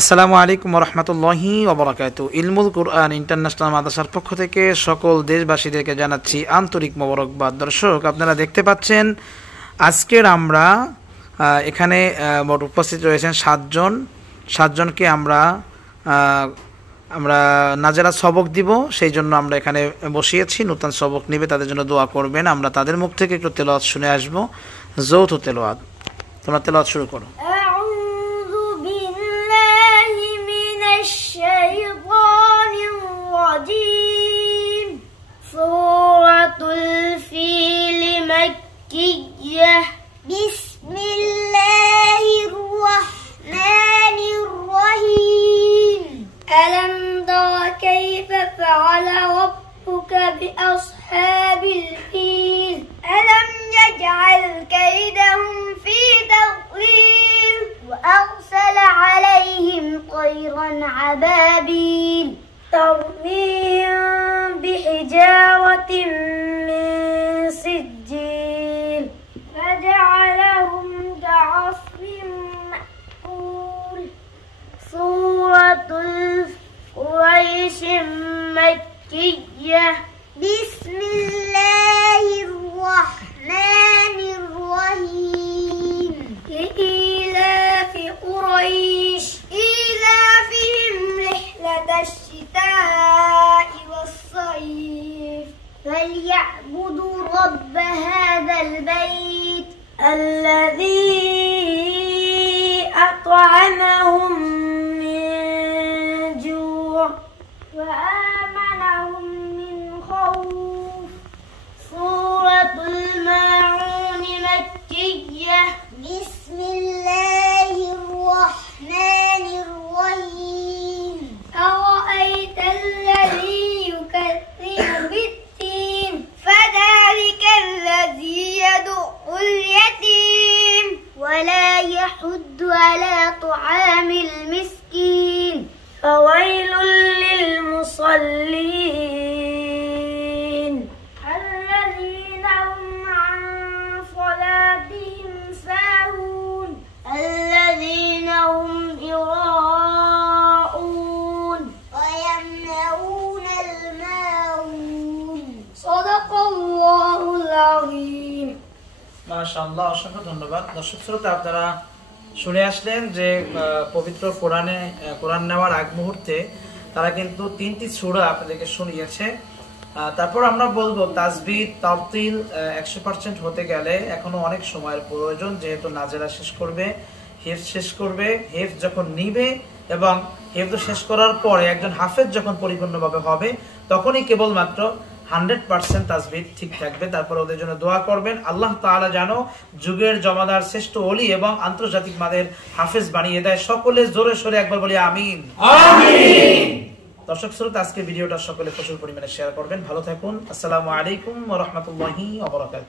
আসসালামু আলাইকুম রহমতুল্লাহি ওবরাকাতু। ইলমুল কুরআন ইন্টারন্যাশনাল মাদ্রাসার পক্ষ থেকে সকল দেশবাসীদেরকে জানাচ্ছি আন্তরিক মোবারকবাদ। দর্শক, আপনারা দেখতে পাচ্ছেন আজকের আমরা এখানে মোট উপস্থিত রয়েছেন সাতজনকে আমরা নাজেরা সবক দিব, সেই জন্য আমরা এখানে বসিয়েছি। নতুন সবক নিবে, তাদের জন্য দোয়া করবেন। আমরা তাদের মুখ থেকে একটু তেলাওয়াত শুনে আসবো, যৌথ তেলাওয়াত। তোমরা তেলাওয়াত শুরু করো। سورة الفيل مكية. بسم الله الرحمن الرحيم. ألم تر كيف فعل ربك بأصحاب الفيل؟ ألم يجعل كيدهم في تضليل وأرسل عليهم طيرا عبابيل ترميهم بحجارة من سجيل فجعلهم كعصف مأكول. سورة قريش مكية. بسم الله الرحمن الرحيم. لإيلاف قريش إيلافهم رحلة الشتاء والصيف فليعبدوا رب هذا البيت الذي أطعمهم من جوع وآمنهم من خوف. سورة الماعون مكية. بسم الله الرحمن الرحيم. أرأيت الذي يكذب بالدين فذلك الذي يدع اليتيم ولا يحض على طعام المسكين فويل للمصلين الذين هم عن صلاتهم ساهون الذين هم يراءون ويمنعون الماعون. صدق الله العظيم. মাশাআল্লাহ, অসংখ্য ধন্যবাদ। দর্শক শ্রোতা, আপনারা শুনে আসলেন যে পবিত্র কোরআন নেওয়ার আগ মুহূর্তে তারা কিন্তু 3টি সূরা আপনাদেরকে শুনিয়েছে। তারপর আমরা বলবো তাসবিহ তারতিল 100% হতে গেলে এখনো অনেক সময়ের প্রয়োজন, যেহেতু নাজেরা শেষ করবে, হিফজ শেষ করবে। হিফজ যখন নিবে এবং হিফজ শেষ করার পরে একজন হাফেজ যখন পরিপূর্ণভাবে হবে, তখনই কেবলমাত্র 100% তাসবিহ ঠিক থাকবে। তারপর ওদের জন্য দোয়া করবেন, আল্লাহ তাআলা যেন যুগের জমাদার শ্রেষ্ঠ ওলি এবং আন্তর্জাতিক মানের হাফেজ বানিয়ে দেয়। সকলে জোরে সোরে একবার বলি আমিন। আমিন। দর্শক শ্রোতা, আজকে ভিডিওটা সকলে প্রচুর পরিমাণে শেয়ার করবেন। ভালো থাকুন। আসসালামু আলাইকুম ওয়া রাহমাতুল্লাহি ওয়া বারাকাতুহু।